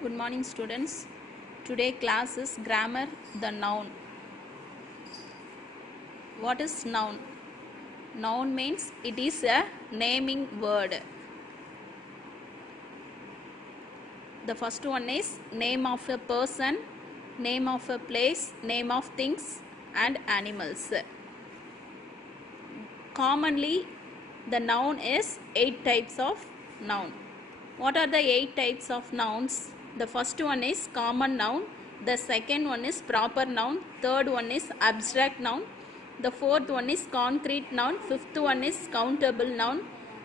Good morning, students. Today class is grammar, the noun. What is noun? Noun means it is a naming word. The first one is name of a person, name of a place, name of things and animals. Commonly, the noun is 8 types of noun. What are the 8 types of nouns? The first one is common noun, the second one is proper noun, third one is abstract noun, the fourth one is concrete noun, fifth one is countable noun,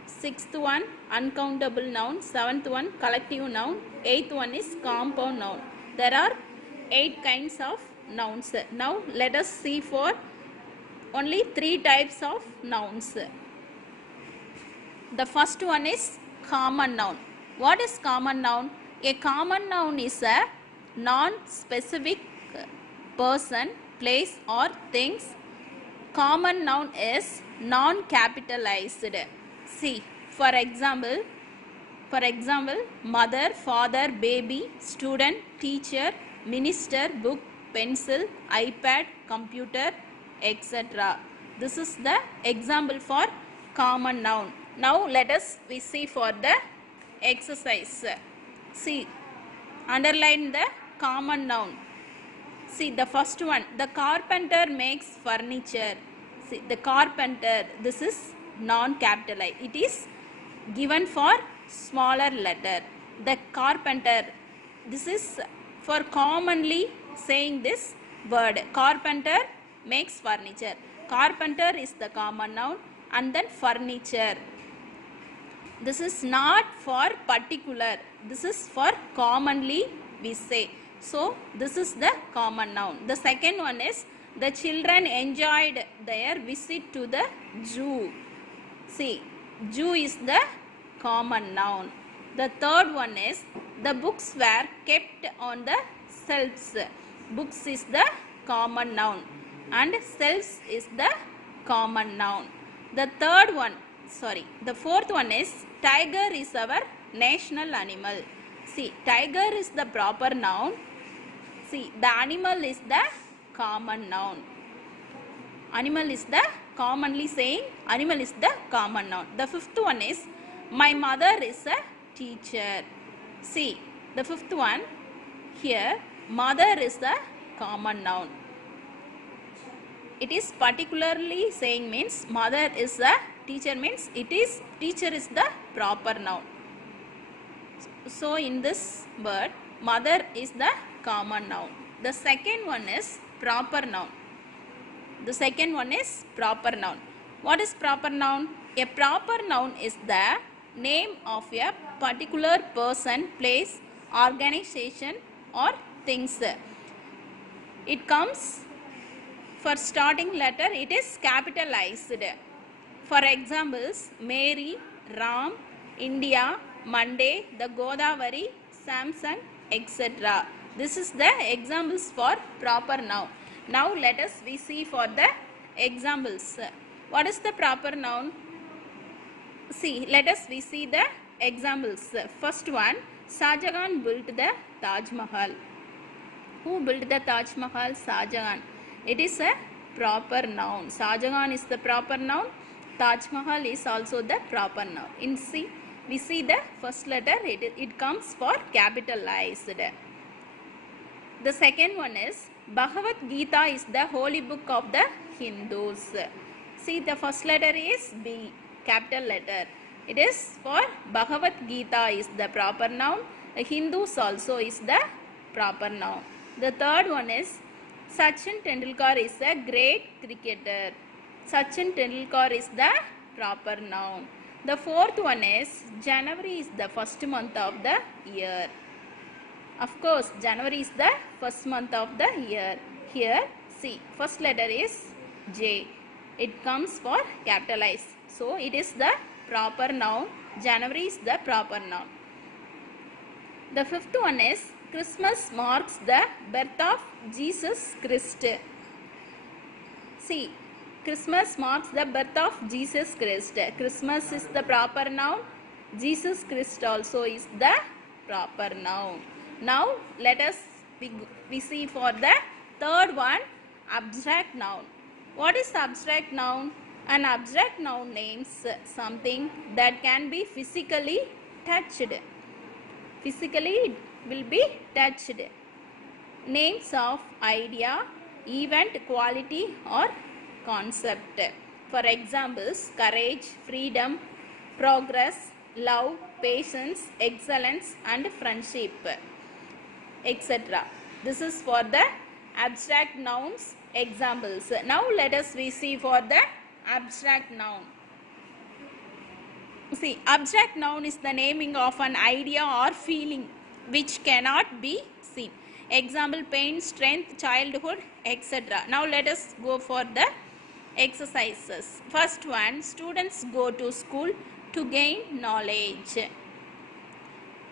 sixth one uncountable noun, seventh one collective noun, eighth one is compound noun. There are 8 kinds of nouns. Now let us see for only 3 types of nouns. The first one is common noun. What is common noun? A common noun is a non-specific person, place or things. Common noun is non-capitalized. See, for example, mother, father, baby, student, teacher, minister, book, pencil, iPad, computer, etc. This is the example for common noun. Now let us we see for the exercise. See, underline the common noun. See the first one, the carpenter makes furniture. See the carpenter, this is non-capitalized. It is given for smaller letter. The carpenter, this is for commonly saying this word. Carpenter makes furniture. Carpenter is the common noun and then furniture. This is not for particular. This is for commonly we say. So this is the common noun. The second one is the children enjoyed their visit to the zoo. See, zoo is the common noun. The third one is the books were kept on the shelves. Books is the common noun and shelves is the common noun. The fourth one is tiger is our national animal. See, tiger is the proper noun. See, the animal is the common noun. Animal is the commonly saying, animal is the common noun. The fifth one is my mother is a teacher. See, the fifth one here, mother is the common noun. It is particularly saying means mother is a teacher means it is teacher is the proper noun. So in this word, mother is the common noun. The second one is proper noun. The second one is proper noun. What is proper noun? A proper noun is the name of a particular person, place, organization or things. It comes for starting letter, it is capitalized. For examples, Mary, Ram, India, Monday, the Godavari, Samsung, etc. This is the examples for proper noun. Now let us we see for the examples. What is the proper noun? See, let us we see the examples. First one, Shahjahan built the Taj Mahal. Who built the Taj Mahal? Shahjahan. It is a proper noun. Shahjahan is the proper noun. Taj Mahal is also the proper noun. In C, we see the first letter, it comes for capitalized. The second one is Bhagavad Gita is the holy book of the Hindus. See, the first letter is B, capital letter. It is for Bhagavad Gita is the proper noun. Hindus also is the proper noun. The third one is Sachin Tendulkar is a great cricketer. Sachin Tendulkar is the proper noun. The fourth one is January is the first month of the year. Of course, January is the first month of the year. Here, see, first letter is J. It comes for capitalized. So, it is the proper noun. January is the proper noun. The fifth one is Christmas marks the birth of Jesus Christ. See, Christmas marks the birth of Jesus Christ. Christmas is the proper noun. Jesus Christ also is the proper noun. Now let us we see for the third one, abstract noun. What is abstract noun? An abstract noun names something that can be physically touched. Physically it will be touched. Names of idea, event, quality or concept. For examples, courage, freedom, progress, love, patience, excellence and friendship, etc. This is for the abstract nouns examples. Now let us see for the abstract noun. See, abstract noun is the naming of an idea or feeling which cannot be seen. Example, pain, strength, childhood, etc. Now let us go for the exercises. First one, students go to school to gain knowledge.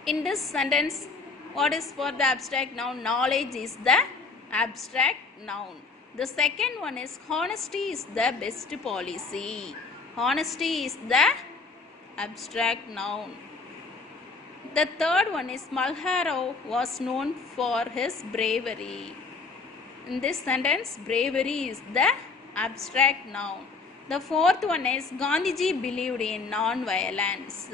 In this sentence, what is for the abstract noun? Knowledge is the abstract noun. The second one is honesty is the best policy. Honesty is the abstract noun. The third one is Malharov was known for his bravery. In this sentence, bravery is the abstract noun. The fourth one is Gandhiji believed in non-violence.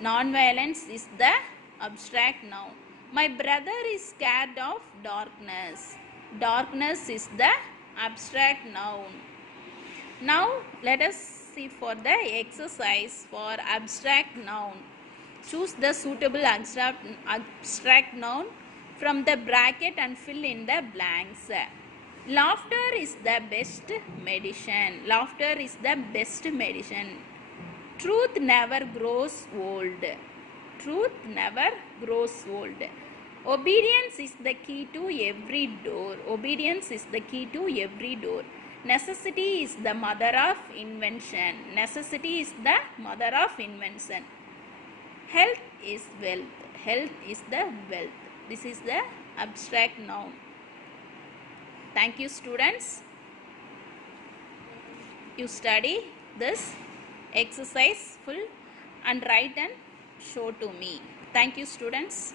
Non-violence is the abstract noun. My brother is scared of darkness. Darkness is the abstract noun. Now let us see for the exercise for abstract noun. Choose the suitable abstract noun from the bracket and fill in the blanks. Laughter is the best medicine. Laughter is the best medicine. Truth never grows old. Truth never grows old. Obedience is the key to every door. Obedience is the key to every door. Necessity is the mother of invention. Necessity is the mother of invention. Health is wealth. Health is the wealth. This is the abstract noun. Thank you, students. You study this exercise full and write and show to me. Thank you, students.